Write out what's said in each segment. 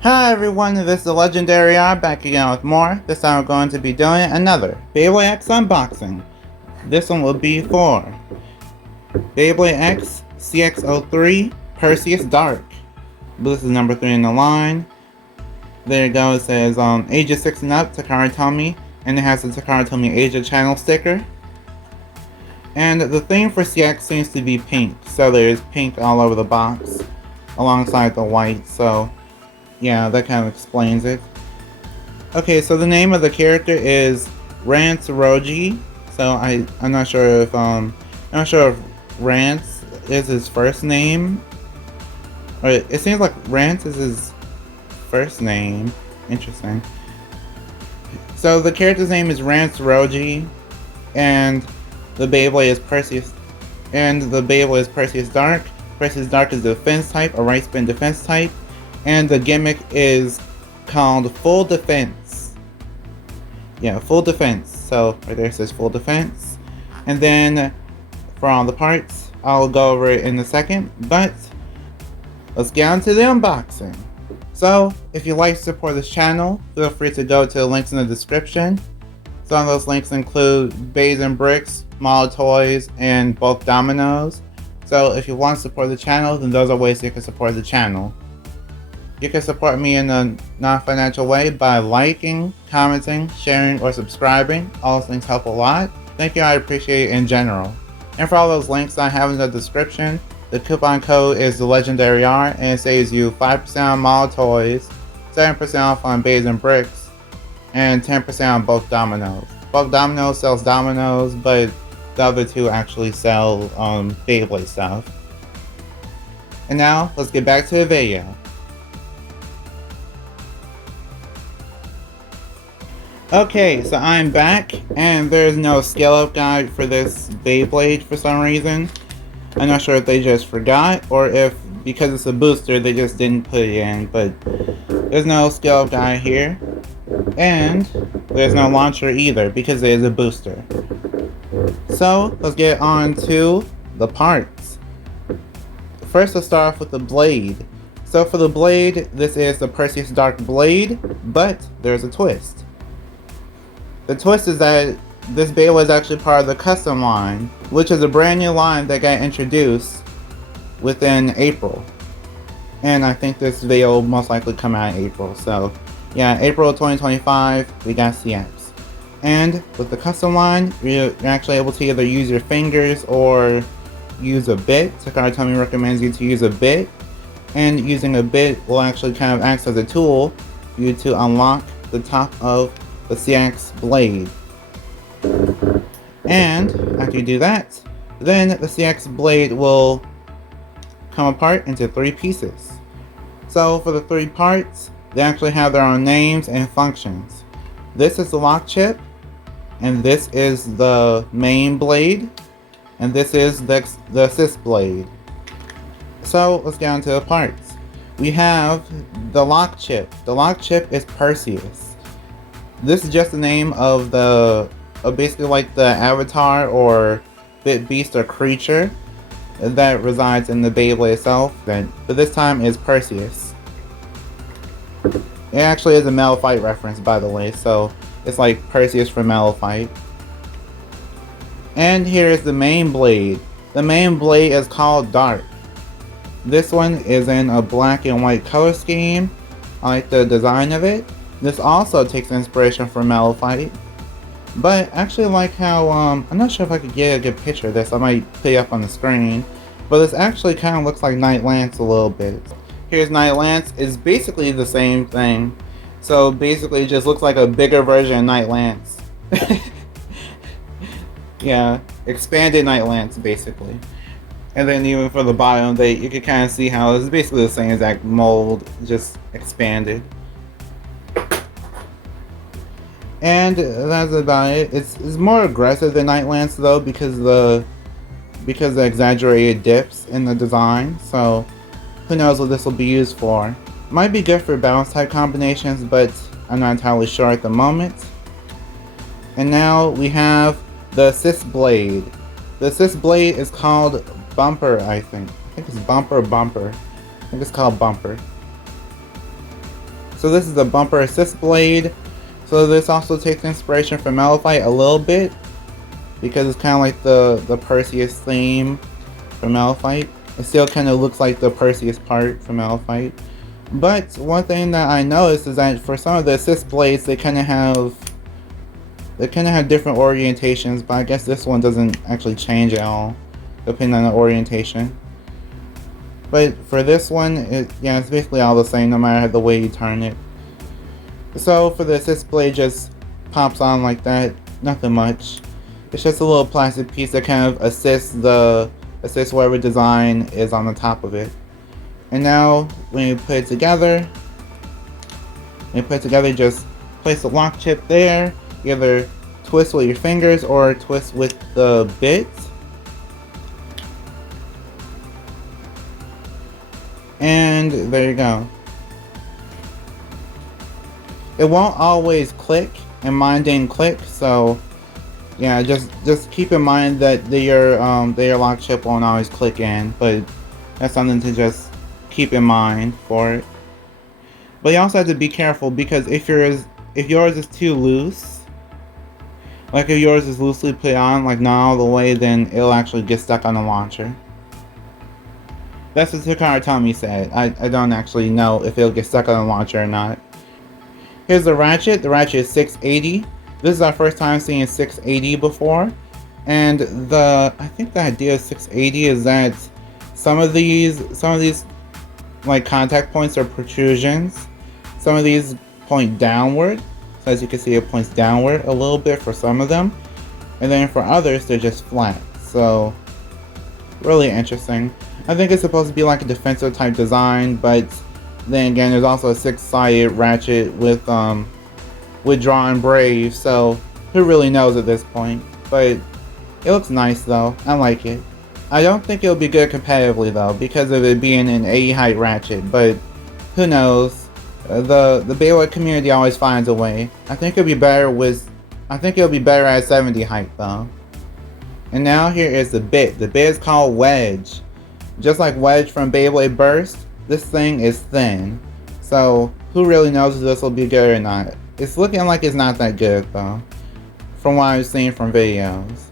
Hi everyone, this is the Legendary R back again with more. This time we're going to be doing another Beyblade X unboxing. This one will be for Beyblade X CX03 Perseus Dark. This is number 3 in the line. There you go, it says ages 6 and up, Takara Tomy, and it has the Takara Tomy Asia channel sticker. And the theme for CX seems to be pink, so there's pink all over the box alongside the white, so yeah, that kind of explains it. Okay, so the name of the character is Rance Roji. So I'm not sure if Rance is his first name. Or it seems like Rance is his first name. Interesting. So the character's name is Rance Roji, and the Beyblade is Perseus. And the Beyblade is Perseus Dark. Perseus Dark is the defense type, a right spin defense type. And the gimmick is called Full Defense. Yeah, Full Defense. So right there it says Full Defense. And then for all the parts, I'll go over it in a second. But let's get on to the unboxing. So if you'd like to support this channel, feel free to go to the links in the description. Some of those links include Bays and Bricks, Model Toys, and both Dominoes. So if you want to support the channel, then those are ways you can support the channel. You can support me in a non-financial way by liking, commenting, sharing, or subscribing. All those things help a lot. Thank you, I appreciate it in general. And for all those links I have in the description, the coupon code is the Legendary R, and it saves you 5% on Model Toys, 7% off on Bays and Bricks, and 10% on both Dominoes. Both Dominoes sells Dominoes, but the other two actually sell Beyblade stuff. And now, let's get back to the video. Okay, so I'm back, and there's no scale-up guide for this Beyblade for some reason. I'm not sure if they just forgot, or if, because it's a booster, they just didn't put it in, but there's no scale-up guide here. And there's no launcher either, because it is a booster. So, let's get on to the parts. First, let's start off with the blade. So for the blade, this is the Perseus Dark blade, but there's a twist. The twist is that this Beyblade is actually part of the custom line, which is a brand new line that got introduced within April. And I think this video will most likely come out in April. So yeah, April 2025, we got CX. And with the custom line, you're actually able to either use your fingers or use a bit. Takara Tomy recommends you to use a bit. And using a bit will actually kind of act as a tool for you to unlock the top of the CX blade. And after you do that, then the CX blade will come apart into 3 pieces. So for the 3 parts, they actually have their own names and functions. This is the lock chip, and this is the main blade, and this is the assist blade. So let's get on to the parts. We have the lock chip. The lock chip is Perseus. This is just the name of basically like the avatar or bit beast or creature that resides in the Beyblade itself, but this time is Perseus. It actually is a Metal Fight reference, by the way, so it's like Perseus from Metal Fight. And here is the main blade. The main blade is called Dark. This one is in a black and white color scheme. I like the design of it. This also takes inspiration from Metal Fight. But actually like how, I'm not sure if I could get a good picture of this. I might put it up on the screen. But this actually kind of looks like Night Lance a little bit. Here's Night Lance. It's basically the same thing. So basically it just looks like a bigger version of Night Lance. Yeah, expanded Night Lance basically. And then even for the bottom, you can kind of see how it's basically the same exact mold, just expanded. And that's about it. It's more aggressive than Night Lance though, because the exaggerated dips in the design. So who knows what this will be used for. Might be good for balance type combinations, but I'm not entirely sure at the moment. And now we have the assist blade. The assist blade is called Bumper, I think. I think it's Bumper or Bumper. I think it's called Bumper. So this is a bumper assist blade. So this also takes inspiration from Malphite a little bit, because it's kind of like the Perseus theme from Malphite. It still kind of looks like the Perseus part from Malphite. But one thing that I noticed is that for some of the assist blades, they kind of have different orientations, but I guess this one doesn't actually change at all, depending on the orientation. But for this one, it's basically all the same, no matter the way you turn it. So for the assist blade, just pops on like that, nothing much. It's just a little plastic piece that kind of assists whatever design is on the top of it. And now when you put it together, just place the lock chip there. You either twist with your fingers or twist with the bit. And there you go. It won't always click, and mine didn't click, so yeah, just keep in mind that your lock chip won't always click in, but that's something to just keep in mind for it. But you also have to be careful, because if yours is too loose, like if yours is loosely put on, like not all the way, then it'll actually get stuck on the launcher. That's what Takara Tomy said. I don't actually know if it'll get stuck on the launcher or not. Here's the ratchet. The ratchet is 680. This is our first time seeing 680 before. And I think the idea of 680 is that some of these like contact points are protrusions. Some of these point downward. So as you can see, it points downward a little bit for some of them. And then for others, they're just flat. So really interesting. I think it's supposed to be like a defensive type design, but then again, there's also a 6-sided ratchet with draw and brave, so who really knows at this point. But it looks nice though. I like it. I don't think it'll be good competitively though, because of it being an 80 height ratchet, but who knows. The Beyblade community always finds a way. I think it'll be better at 70 height though. And now here is the bit. The bit is called Wedge. Just like Wedge from Beyblade Burst, this thing is thin. So who really knows if this will be good or not. It's looking like it's not that good though, from what I've seen from videos.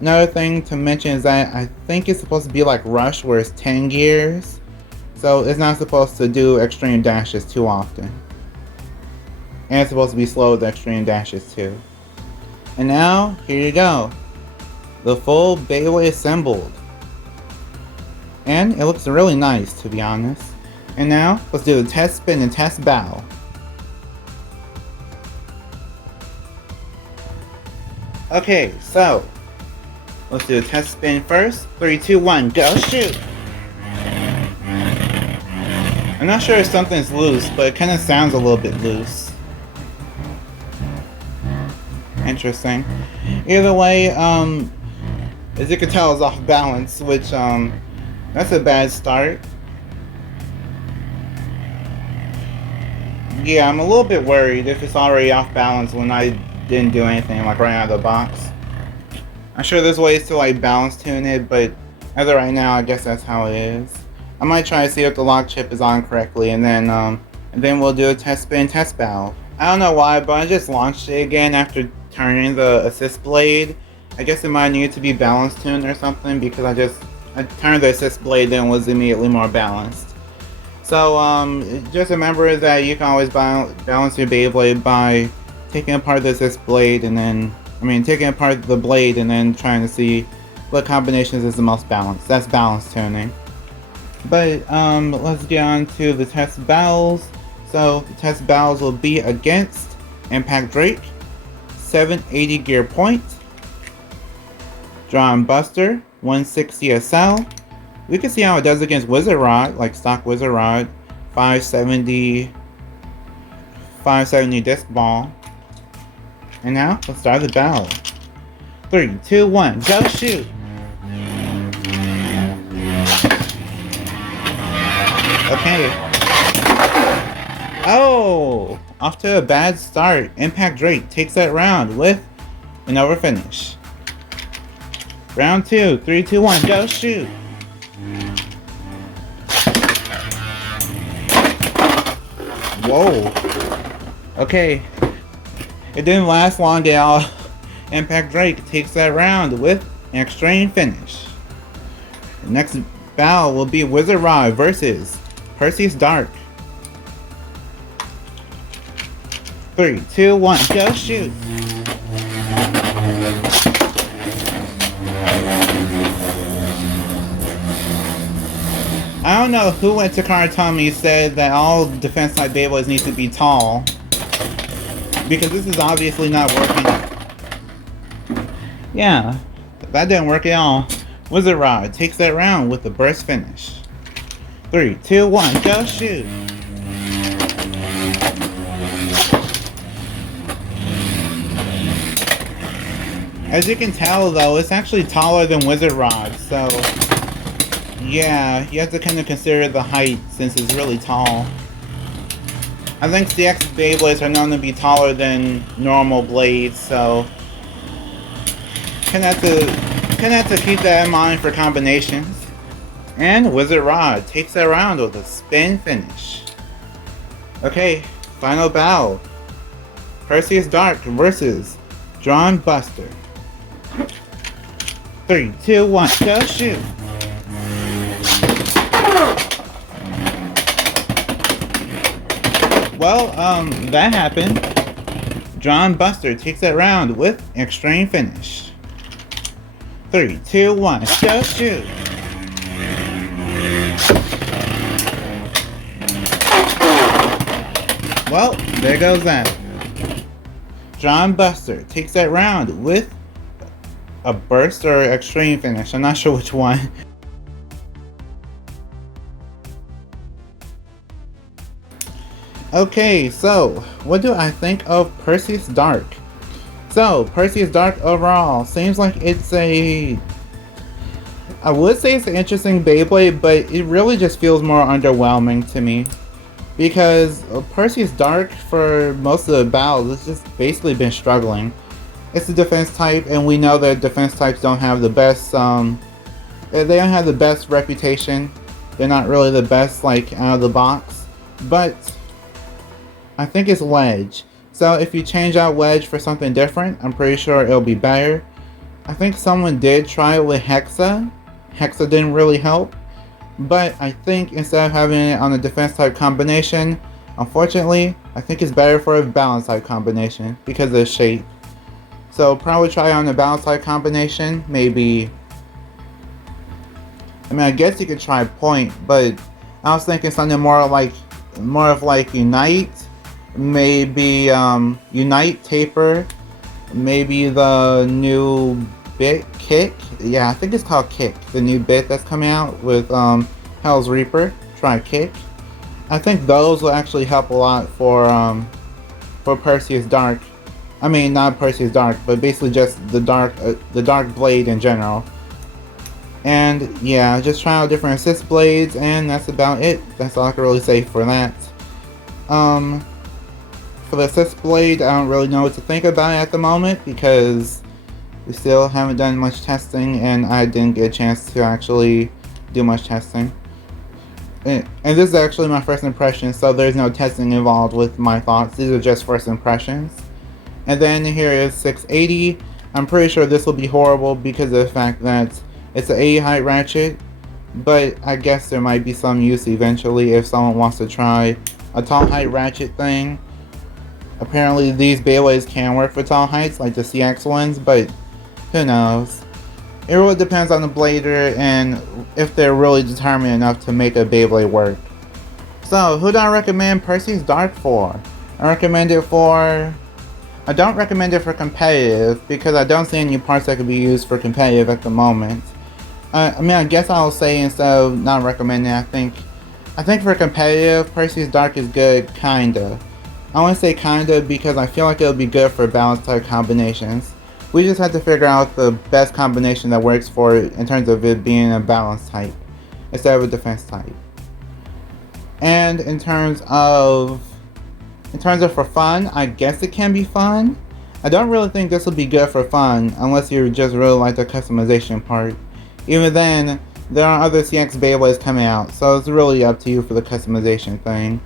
Another thing to mention is that I think it's supposed to be like Rush, where it's 10 gears. So it's not supposed to do extreme dashes too often. And it's supposed to be slow with extreme dashes too. And now, here you go. The full Beyblade assembled. And it looks really nice, to be honest. And now, let's do the test spin and test bow. Okay, so let's do a test spin first. 3, 2, 1, go shoot! I'm not sure if something's loose, but it kind of sounds a little bit loose. Interesting. Either way, as you can tell, it's off balance, which that's a bad start. Yeah, I'm a little bit worried if it's already off balance when I didn't do anything like right out of the box. I'm sure there's ways to like balance tune it, but as of right now, I guess that's how it is. I might try to see if the lock chip is on correctly, and then we'll do a test spin, test bow. I don't know why, but I just launched it again after turning the assist blade. I guess it might need to be balance tuned or something, because I turned the assist blade and was immediately more balanced. So just remember that you can always balance your Beyblade by taking apart the assist blade taking apart the blade and then trying to see what combinations is the most balanced. That's balance tuning. But let's get on to the test battles. So the test battles will be against Impact Drake, 780 gear point, Draw and Buster, 160 SL. We can see how it does against Wizard Rod, like stock Wizard Rod, 570 disc ball. And now let's start the battle. 3, 2, 1, go shoot! Okay. Oh! Off to a bad start. Impact Drake takes that round with an over finish. Round 2, 3, 2, 1, go shoot! Whoa. Okay. It didn't last long at all. Impact Drake takes that round with an extreme finish. The next battle will be Wizard Rod versus Perseus Dark. 3, 2, 1, go shoot! I don't know who at Takara Tomy said that all defense type Beyblades need to be tall, because this is obviously not working. Yeah, that didn't work at all. Wizard Rod takes that round with a burst finish. 3, 2, 1, go shoot! As you can tell though, it's actually taller than Wizard Rod, so yeah, you have to kind of consider the height since it's really tall. I think CX Beyblades are known to be taller than normal blades, so kind of have to keep that in mind for combinations. And Wizard Rod takes that round with a spin finish. Okay, final battle. Perseus Dark versus Drawn Buster. 3, 2, 1, go shoot! Well, that happened. Drawn Buster takes that round with an extreme finish. 3, 2, 1, go shoot! Well, there goes that. Drawn Buster takes that round with a burst or extreme finish. I'm not sure which one. Okay, so what do I think of Perseus Dark? So, Perseus Dark overall seems like it's I would say it's an interesting Beyblade, but it really just feels more underwhelming to me. Because Perseus Dark, for most of the battles, it's just basically been struggling. It's a defense type, and we know that defense types don't have the best, they don't have the best reputation. They're not really the best, like, out of the box. But I think it's Wedge. So if you change out Wedge for something different, I'm pretty sure it'll be better. I think someone did try it with Hexa. Hexa didn't really help. But I think instead of having it on a defense type combination, unfortunately, I think it's better for a balance type combination because of the shape. So probably try on a balance type combination, maybe. I mean, I guess you could try Point, but I was thinking something more of like Unite, maybe Unite Taper, maybe the new bit Kick. Yeah, I think it's called Kick, the new bit that's coming out with Hell's Reaper. Try Kick. I think those will actually help a lot for Perseus Dark. I mean, not Perseus Dark, but basically just the dark blade in general. And yeah, just try out different assist blades, and that's about it. That's all I can really say for that. For the assist blade, I don't really know what to think about it at the moment because we still haven't done much testing, and I didn't get a chance to actually do much testing. And this is actually my first impression, so there's no testing involved with my thoughts. These are just first impressions. And then here is 680. I'm pretty sure this will be horrible because of the fact that it's an 80 height ratchet, but I guess there might be some use eventually if someone wants to try a tall height ratchet thing. Apparently these Beyblades can work for tall heights like the CX ones, but who knows. It really depends on the blader and if they're really determined enough to make a Beyblade work. So who do I recommend Perseus Dark for? I don't recommend it for competitive because I don't see any parts that could be used for competitive at the moment. I mean, I guess I'll say instead of not recommending, I think for competitive, Perseus Dark is good, kinda. I want to say kinda because I feel like it'll be good for balance type combinations. We just have to figure out the best combination that works for it in terms of it being a balance type instead of a defense type. And in terms of for fun, I guess it can be fun. I don't really think this will be good for fun unless you just really like the customization part. Even then, there are other CX Beyblades coming out, so it's really up to you for the customization thing.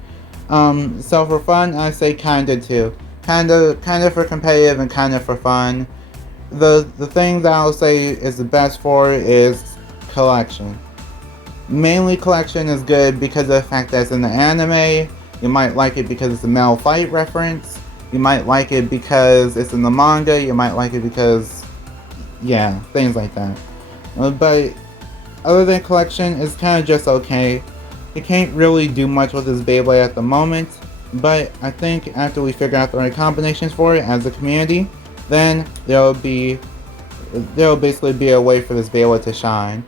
So for fun, I say kinda too. Kinda for competitive and kinda for fun. The thing that I'll say is the best for is collection. Mainly collection is good because of the fact that it's in the anime. You might like it because it's a male fight reference. You might like it because it's in the manga. You might like it because, yeah, things like that. But other than collection, it's kind of just okay. You can't really do much with this Beyblade at the moment, but I think after we figure out the right combinations for it as a community, then there'll basically be a way for this Beyblade to shine.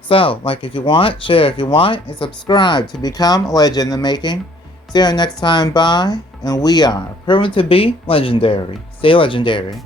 So, like if you want, share if you want, and subscribe to become a legend in the making. See you next time, bye, and we are proven to be legendary. Stay legendary.